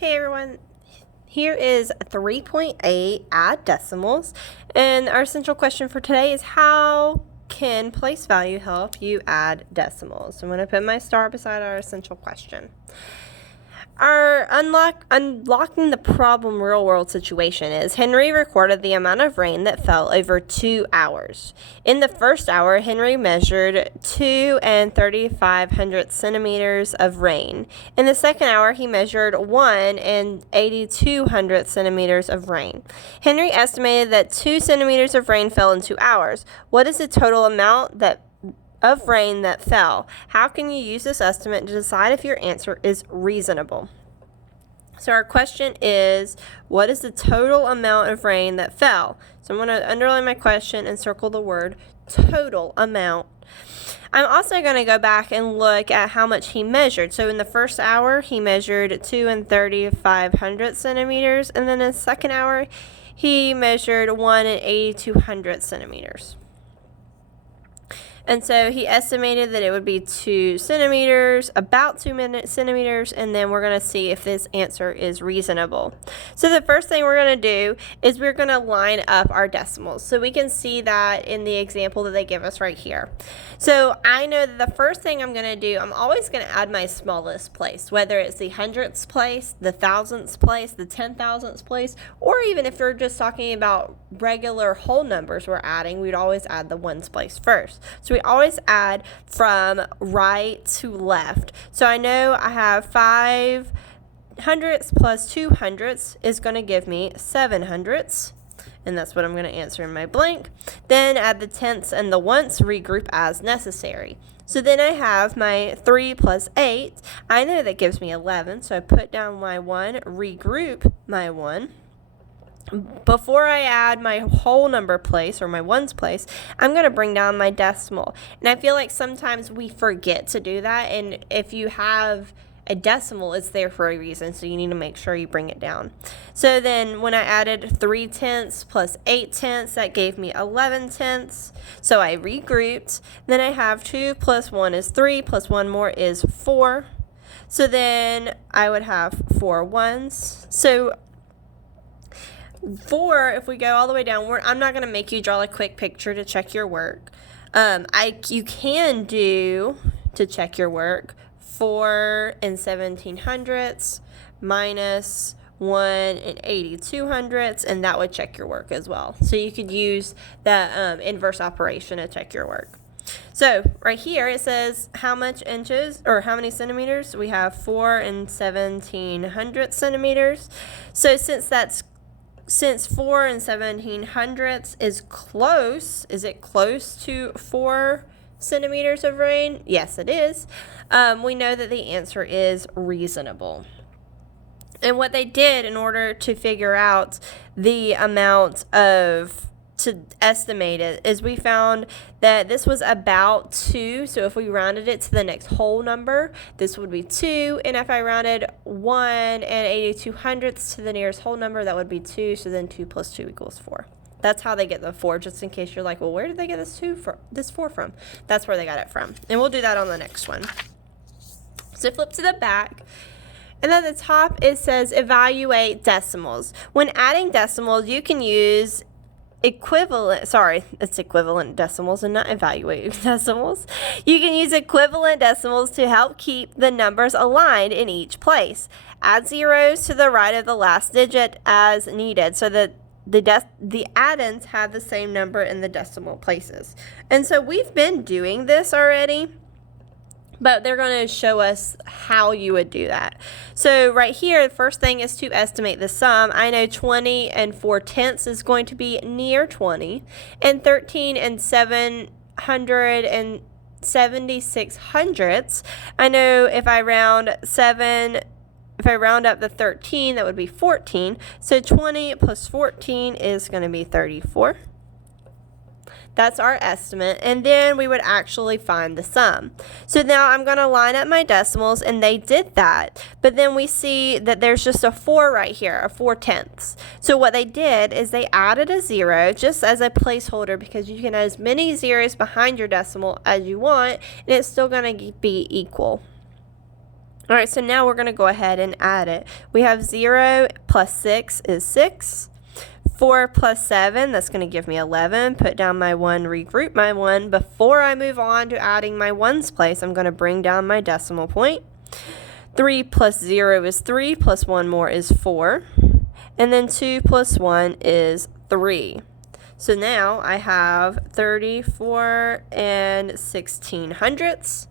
Hey everyone, here is 3.8 add decimals, and our central question for today is how can place value help you add decimals? So I'm going to put my star beside our essential question. Our unlocking the problem real world situation is Henry recorded the amount of rain that fell over 2 hours. In the first hour, Henry measured 2 and 3/500 centimeters of rain. In the second hour, he measured 1 and 8,200 centimeters of rain. Henry estimated that 2 centimeters of rain fell in 2 hours. What is the total amount of rain that fell? How can you use this estimate to decide if your answer is reasonable? So our question is, what is the total amount of rain that fell? So I'm going to underline my question and circle the word total amount. I'm also going to go back and look at how much he measured. So in the first hour, he measured 2 and 3/500 centimeters, and then in the second hour, he measured 1 and 8,200 centimeters. And so he estimated that it would be 2 centimeters, about 2 centimeters, and then we're going to see if this answer is reasonable. So the first thing we're going to do is we're going to line up our decimals. So we can see that in the example that they give us right here. So I know that the first thing I'm going to do, I'm always going to add my smallest place, whether it's the hundredths place, the thousandths place, the 10,000ths place, or even if you're just talking about regular whole numbers we're adding, we'd always add the ones place first. So we always add from right to left. So I know I have 5 hundredths plus 2 hundredths is going to give me 7 hundredths. And that's what I'm going to answer in my blank. Then add the tenths and the once, regroup as necessary. So then I have my 3 plus 8. I know that gives me 11. So I put down my 1, regroup my 1. Before I add my whole number place or my ones place, I'm going to bring down my decimal. And I feel like sometimes we forget to do that. And if you have a decimal, it's there for a reason. So you need to make sure you bring it down. So then when I added 3 tenths plus 8 tenths, that gave me 11 tenths. So I regrouped. Then I have 2 plus 1 is 3 plus 1 more is 4. So then I would have 4 ones. So 4, if we go all the way downward, I'm not going to make you draw a quick picture to check your work. You can do, to check your work, 4 and 1700ths minus 1 and 8200ths, and that would check your work as well. So you could use the inverse operation to check your work. So right here it says how much inches or how many centimeters. We have 4 and 1700 centimeters. So since 4 and 1700ths is it close to 4 centimeters of rain? Yes, it is. We know that the answer is reasonable. And what they did in order to figure out the amount to estimate it is we found that this was about 2. So if we rounded it to the next whole number, this would be 2. And if I rounded 1 and 8,200ths to the nearest whole number, that would be 2. So then 2 plus 2 equals 4. That's how they get the 4, just in case you're like, well, where did they get this 4 from? That's where they got it from. And we'll do that on the next one. So flip to the back. And at the top, it says evaluate decimals. When adding decimals, you can use equivalent decimals and not evaluate decimals. You can use equivalent decimals to help keep the numbers aligned in each place. Add zeros to the right of the last digit as needed so that the addends have the same number in the decimal places. And so we've been doing this already, but they're going to show us how you would do that. So right here, the first thing is to estimate the sum. I know 20 and 4 tenths is going to be near 20, and 13 and 776 hundredths. I know if I round up the 13, that would be 14. So 20 plus 14 is going to be 34. That's our estimate, and then we would actually find the sum. So now I'm going to line up my decimals, and they did that, but then we see that there's just a 4 right here, a 4 tenths. So what they did is they added a 0 just as a placeholder, because you can add as many zeros behind your decimal as you want, and it's still going to be equal. All right, so now we're going to go ahead and add it. We have 0 plus 6 is 6. 4 plus 7, that's going to give me 11. Put down my 1, regroup my 1. Before I move on to adding my ones place, I'm going to bring down my decimal point. 3 plus 0 is 3, plus 1 more is 4. And then 2 plus 1 is 3. So now I have 34 and 1600ths.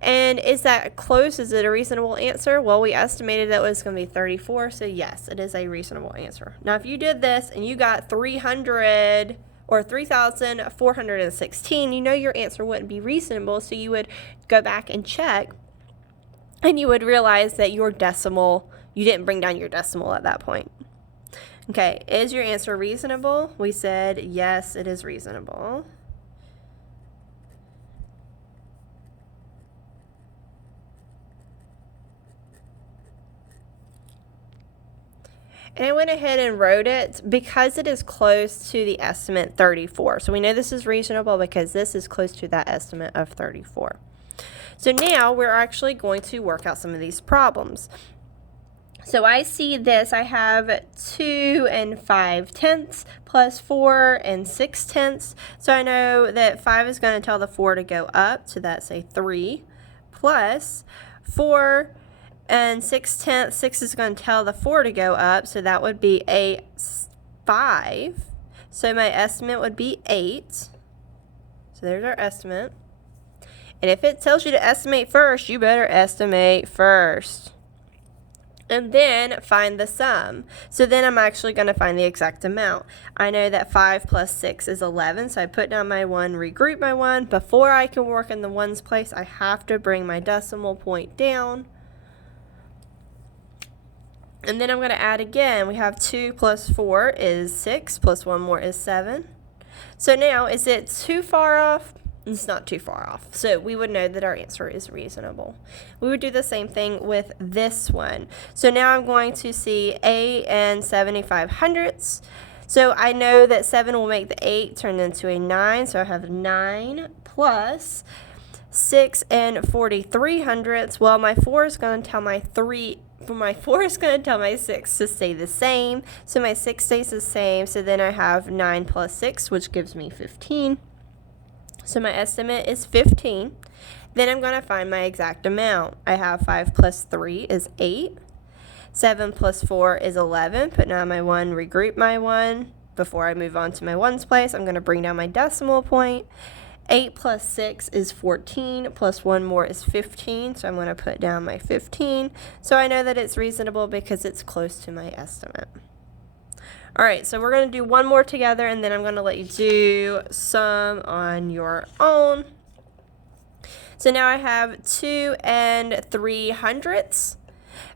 And is that close? Is it a reasonable answer? Well, we estimated that it was going to be 34, so yes, it is a reasonable answer. Now, if you did this and you got 300 or 3,416, you know your answer wouldn't be reasonable, so you would go back and check, and you would realize that your decimal, you didn't bring down your decimal at that point. Okay, is your answer reasonable? We said yes, it is reasonable. And I went ahead and wrote it because it is close to the estimate 34. So we know this is reasonable because this is close to that estimate of 34. So now we're actually going to work out some of these problems. So I see this, I have 2 and 5/10 plus 4 and 6/10. So I know that 5 is going to tell the 4 to go up, so that's a 3, plus 4 and 6/10, 6 is going to tell the 4 to go up, so that would be a 5. So my estimate would be 8. So there's our estimate. And if it tells you to estimate first, you better estimate first. And then find the sum. So then I'm actually going to find the exact amount. I know that 5 plus 6 is 11, so I put down my 1, regroup my 1. Before I can work in the ones place, I have to bring my decimal point down. And then I'm going to add again. We have 2 plus 4 is 6, plus 1 more is 7. So now, is it too far off? It's not too far off. So we would know that our answer is reasonable. We would do the same thing with this one. So now I'm going to see 8 and 7500ths. So I know that 7 will make the 8 turn into a 9. So I have 9 plus 6 and 4300ths. Well, my 4 is going to tell my 3. My 4 is going to tell my 6 to stay the same. So my 6 stays the same. So then I have 9 plus 6, which gives me 15. So my estimate is 15. Then I'm going to find my exact amount. I have 5 plus 3 is 8. 7 plus 4 is 11. Put down my 1, regroup my 1. Before I move on to my ones place, I'm going to bring down my decimal point. 8 plus 6 is 14, plus 1 more is 15, so I'm going to put down my 15. So I know that it's reasonable because it's close to my estimate. All right, so we're going to do one more together, and then I'm going to let you do some on your own. So now I have 2 and 300ths.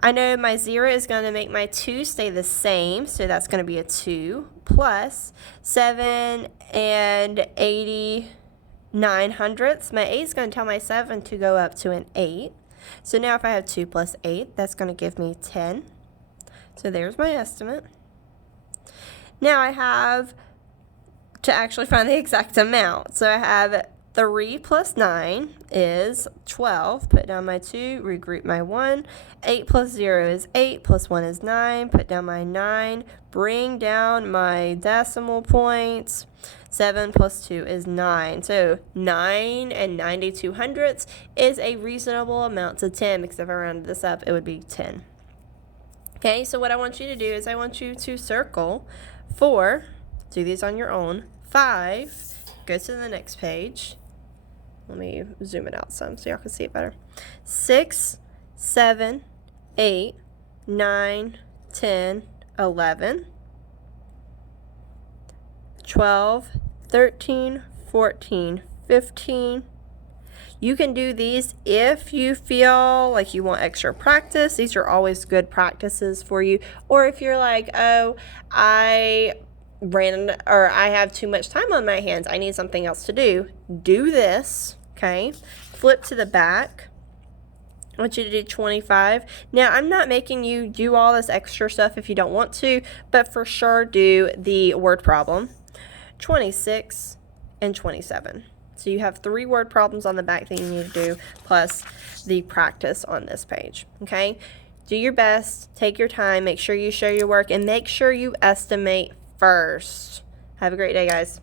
I know my 0 is going to make my 2 stay the same, so that's going to be a 2, plus 7 and 8900ths. My 8 is going to tell my 7 to go up to an 8. So now if I have 2 plus 8, that's going to give me 10. So there's my estimate. Now I have to actually find the exact amount. So I have 3 plus 9 is 12. Put down my 2, regroup my 1. 8 plus 0 is 8, plus 1 is 9. Put down my 9, bring down my decimal points. 7 plus 2 is 9. So 9 and 9200ths is a reasonable amount to 10, because if I rounded this up, it would be 10. Okay, so what I want you to do is I want you to circle 4, do these on your own, 5, go to the next page. Let me zoom it out some so y'all can see it better. 6, 7, 8, 9, 10, 11, 12, 13, 14, 15. You can do these if you feel like you want extra practice. These are always good practices for you. Or if you're like, oh, I have too much time on my hands, I need something else to do. Do this, okay? Flip to the back. I want you to do 25. Now, I'm not making you do all this extra stuff if you don't want to, but for sure do the word problem. 26 and 27. So you have 3 word problems on the back that you need to do, plus the practice on this page, okay? Do your best, take your time, make sure you show your work, and make sure you estimate first. Have a great day, guys.